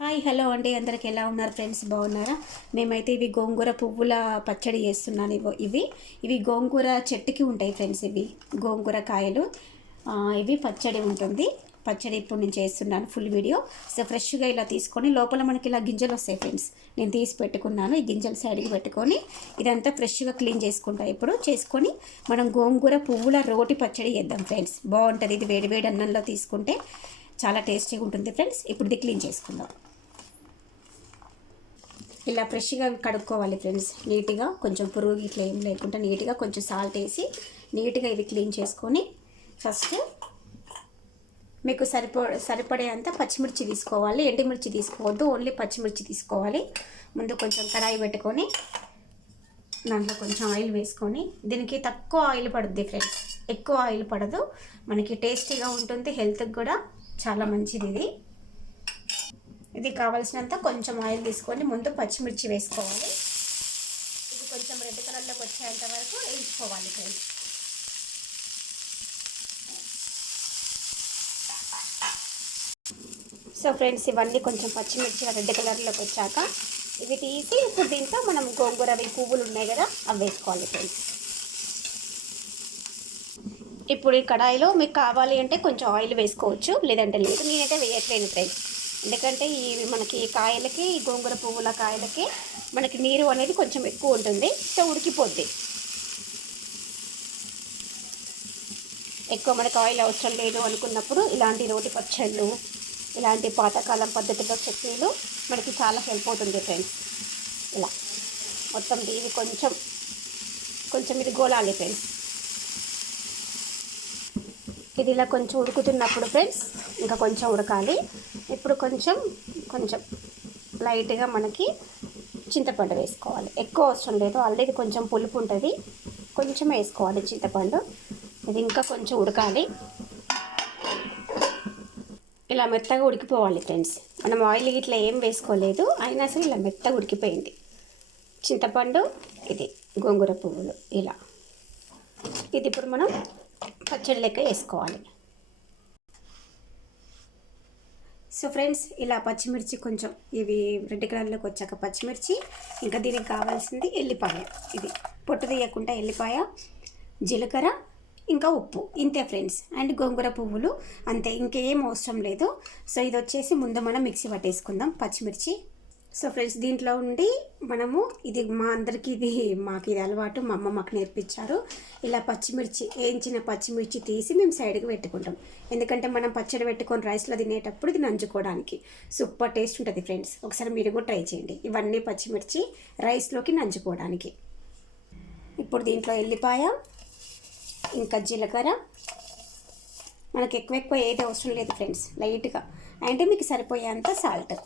Hi hello అండి, అందరికి ఎలా ఉన్నారు ఫ్రెండ్స్? బాగున్నారా? మేమైతే ఇవి గోంగూర పువ్వుల పచ్చడి చేస్తున్నాను. ఇవి గోంగూర చెట్టుకి ఉంటాయి ఫ్రెండ్స్. ఇవి గోంగూర కాయలు. ఇవి పచ్చడి ఉంటుంది. పచ్చడి ఇప్పుడు నేను చేస్తున్నాను ఫుల్ వీడియో. సో ఫ్రెష్గా ఇలా తీసుకొని లోపల మనకి ఇలా గింజలు వస్తాయి ఫ్రెండ్స్. నేను తీసి పెట్టుకున్నాను. ఈ గింజలు సైడ్కి పెట్టుకొని ఇదంతా ఫ్రెష్గా క్లీన్ చేసుకుంటా. ఇప్పుడు చేసుకొని మనం గోంగూర పువ్వుల రోటి పచ్చడి చేద్దాం ఫ్రెండ్స్. బాగుంటుంది. ఇది వేడి వేడి అన్నంలో తీసుకుంటే చాలా టేస్టీగా ఉంటుంది ఫ్రెండ్స్. ఇప్పుడు ఇది క్లీన్ చేసుకుందాం. ఇలా ఫ్రెష్గా కడుక్కోవాలి ఫ్రెండ్స్. నీట్గా కొంచెం పురుగు ఇట్లా ఏం లేకుండా నీట్గా కొంచెం సాల్ట్ వేసి నీట్గా ఇవి క్లీన్ చేసుకొని ఫస్ట్ మీకు సరిపడేంత పచ్చిమిర్చి తీసుకోవాలి. ఎండుమిర్చి తీసుకోవద్దు, ఓన్లీ పచ్చిమిర్చి తీసుకోవాలి. ముందు కొంచెం కడాయి పెట్టుకొని దాంట్లో కొంచెం ఆయిల్ వేసుకొని, దీనికి తక్కువ ఆయిల్ పడుద్ది ఫ్రెండ్స్, ఎక్కువ ఆయిల్ పడదు. మనకి టేస్టీగా ఉంటుంది, హెల్త్కి కూడా చాలా మంచిది ఇది కావాల్సినంత కొంచెం ఆయిల్ తీసుకొని ముందు పచ్చిమిర్చి వేసుకోవాలి. ఇది కొంచెం రెడ్ కలర్లోకి వచ్చేంత వరకు వేయించుకోవాలి ఫ్రెండ్స్. సో ఫ్రెండ్స్, ఇవన్నీ కొంచెం పచ్చిమిర్చి రెడ్ కలర్లోకి వచ్చాక ఇవి తీసి ఇప్పుడు దీంట్లో మనం గోంగూర పువ్వులు ఉన్నాయి కదా, అవి వేసుకోవాలి ఫ్రెండ్స్. ఇప్పుడు ఈ కడాయిలో మీకు కావాలి అంటే కొంచెం ఆయిల్ వేసుకోవచ్చు, లేదంటే లేదు. నేనైతే వేయట్లేదు ఫ్రెండ్స్. ఎందుకంటే మనకి కాయలకి, గోంగూర పువ్వుల కాయలకి మనకి నీరు అనేది కొంచెం ఎక్కువ ఉంటుంది. సో ఉడికిపోద్ది. ఎక్కువ మనకి ఆయిల్ అవసరం లేదు అనుకున్నప్పుడు ఇలాంటి రోటి పచ్చళ్ళు, ఇలాంటి పాతకాలం పద్ధతిలో చట్నీలు మనకి చాలా హెల్ప్ అవుతుంది ఫ్రెండ్స్. ఇలా మొత్తం ఇది కొంచెం ఇది గోలాలి ఫ్రెండ్స్. ఇది ఇలా కొంచెం ఉడుకుతున్నప్పుడు ఫ్రెండ్స్, ఇంకా కొంచెం ఉడకాలి. ఇప్పుడు కొంచెం లైట్గా మనకి చింతపండు వేసుకోవాలి. ఎక్కువ అవసరం లేదు, ఆల్రెడీ కొంచెం పులుపు ఉంటుంది. కొంచెం వేసుకోవాలి చింతపండు. ఇది ఇంకా కొంచెం ఉడకాలి. ఇలా మెత్తగా ఉడికిపోవాలి ఫ్రెండ్స్. మనం ఆయిల్ ఇట్లా ఏం వేసుకోలేదు, అయినా సరే ఇలా మెత్తగా ఉడికిపోయింది. చింతపండు, ఇది గోంగూర పువ్వులు, ఇలా ఇది ఇప్పుడు మనం పచ్చడి లెక్క వేసుకోవాలి. సో ఫ్రెండ్స్, ఇలా పచ్చిమిర్చి కొంచెం ఇవి రెడ్ కలర్లోకి వచ్చాక పచ్చిమిర్చి, ఇంకా దీనికి కావాల్సింది ఎల్లిపాయ. ఇది పొట్టు తీయకుండా ఎల్లిపాయ, జీలకర్ర, ఇంకా ఉప్పు, ఇంతే ఫ్రెండ్స్. అండ్ గోంగూర పువ్వులు, అంతే, ఇంకేం అవసరం లేదు. సో ఇది వచ్చేసి ముందు మనం మిక్సీ పట్టేసుకుందాం పచ్చిమిర్చి. సో ఫ్రెండ్స్, దీంట్లో ఉండి మనము ఇది మాకు ఇది అలవాటు, మా అమ్మ మాకు నేర్పించారు. ఇలా వేయించిన పచ్చిమిర్చి తీసి మేము సైడ్కి పెట్టుకుంటాం. ఎందుకంటే మనం పచ్చడి పెట్టుకొని రైస్లో తినేటప్పుడు ఇది నంచుకోవడానికి సూపర్ టేస్ట్ ఉంటుంది ఫ్రెండ్స్. ఒకసారి మీరు కూడా ట్రై చేయండి. ఇవన్నీ పచ్చిమిర్చి రైస్లోకి నంచుకోవడానికి. ఇప్పుడు దీంట్లో ఎల్లిపాయ, ఇంకా జీలకర్ర, మనకి ఎక్కువ ఏది అవసరం లేదు ఫ్రెండ్స్, లైట్గా. అంటే మీకు సరిపోయేంత సాల్ట్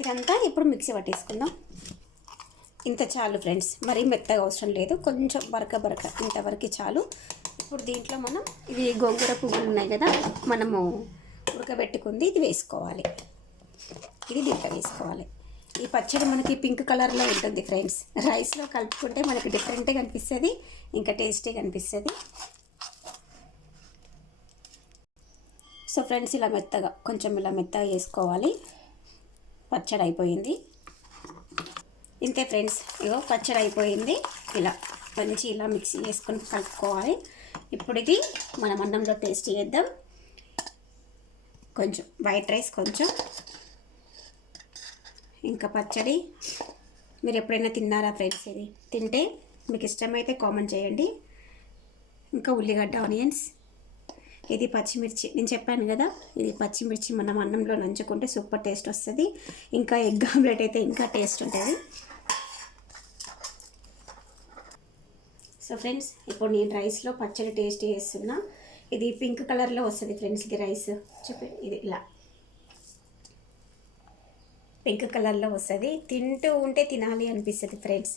ఇదంతా ఇప్పుడు మిక్సీ పట్టేసుకుందాం. ఇంత చాలు ఫ్రెండ్స్, మరీ మెత్తగా అవసరం లేదు, కొంచెం బరక ఇంతవరకు చాలు. ఇప్పుడు దీంట్లో మనం ఇవి గోంగూర పువ్వులు ఉన్నాయి కదా, మనము ఉడకబెట్టుకుంది ఇది వేసుకోవాలి. ఇది దీంట్లో వేసుకోవాలి. ఈ పచ్చడి మనకి పింక్ కలర్లో ఉంటుంది ఫ్రెండ్స్. రైస్లో కలుపుకుంటే మనకి డిఫరెంట్గా అనిపిస్తుంది, ఇంకా టేస్టీగా అనిపిస్తుంది. సో ఫ్రెండ్స్, ఇలా మెత్తగా వేసుకోవాలి. పచ్చడి అయిపోయింది. ఇంతే ఫ్రెండ్స్, ఇగో పచ్చడి అయిపోయింది. ఇలా మిక్సీ చేసుకొని కలుపుకోవాలి. ఇప్పుడు ఇది మనం అన్నంలో టేస్ట్ చేద్దాం. కొంచెం వైట్ రైస్, కొంచెం ఇంకా పచ్చడి. మీరు ఎప్పుడైనా తిన్నారా ఫ్రెండ్స్? ఇది తింటే మీకు ఇష్టమైతే కామెంట్ చేయండి. ఇంకా ఉల్లిగడ్డ, ఆనియన్స్, ఇది పచ్చిమిర్చి. నేను చెప్పాను కదా, ఇది పచ్చిమిర్చి మనం అన్నంలో నంచుకుంటే సూపర్ టేస్ట్ వస్తుంది. ఇంకా ఎగ్ ఆమ్లెట్ అయితే ఇంకా టేస్ట్ ఉంటుంది. సో ఫ్రెండ్స్, ఇప్పుడు నేను రైస్లో పచ్చడి టేస్ట్ చేస్తున్నా. ఇది పింక్ కలర్లో వస్తుంది ఫ్రెండ్స్. ఇది రైస్ ఇది ఇలా పింక్ కలర్లో వస్తుంది. తింటూ ఉంటే తినాలి అనిపిస్తుంది ఫ్రెండ్స్.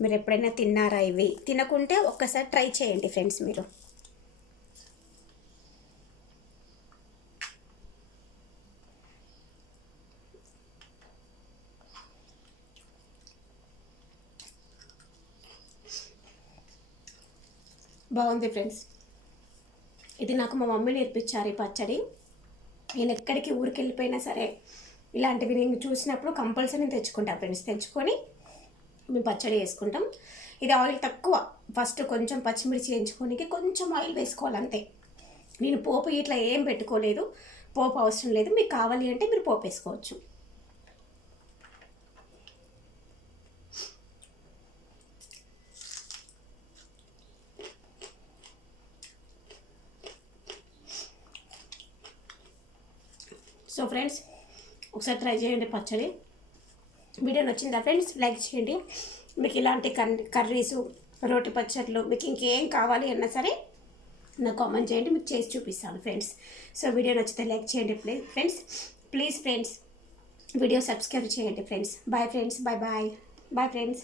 మీరు ఎప్పుడైనా తిన్నారా? ఇవి తినకుంటే ఒక్కసారి ట్రై చేయండి ఫ్రెండ్స్. మీరు బాగుంది ఫ్రెండ్స్. ఇది నాకు మా మమ్మీ నేర్పించారు ఈ పచ్చడి. నేను ఎక్కడికి ఊరికి వెళ్ళిపోయినా సరే ఇలాంటివి నేను చూసినప్పుడు కంపల్సరీ తెచ్చుకుంటా ఫ్రెండ్స్. తెచ్చుకొని మేము పచ్చడి వేసుకుంటాం. ఇది ఆయిల్ తక్కువ, ఫస్ట్ కొంచెం పచ్చిమిర్చి వేయించుకోనికి కొంచెం ఆయిల్ వేసుకోవాలి అంతే. నేను పోపు ఇట్లా ఏం పెట్టుకోలేదు, పోపు అవసరం లేదు. మీకు కావాలి అంటే మీరు పోపు వేసుకోవచ్చు. సో ఫ్రెండ్స్ ఒకసారి ట్రై చేయండి పచ్చడి. వీడియో నచ్చిందా ఫ్రెండ్స్? లైక్ చేయండి. మీకు ఇలాంటి కర్రీసు, రోటి పచ్చళ్ళు మీకు ఇంకేం కావాలి అన్నా సరే నాకు కామెంట్ చేయండి, మీకు చేసి చూపిస్తాను ఫ్రెండ్స్. సో వీడియో నచ్చితే లైక్ చేయండి ప్లీజ్ ఫ్రెండ్స్. వీడియో సబ్స్క్రైబ్ చేయండి friends. Bye friends. Bye friends.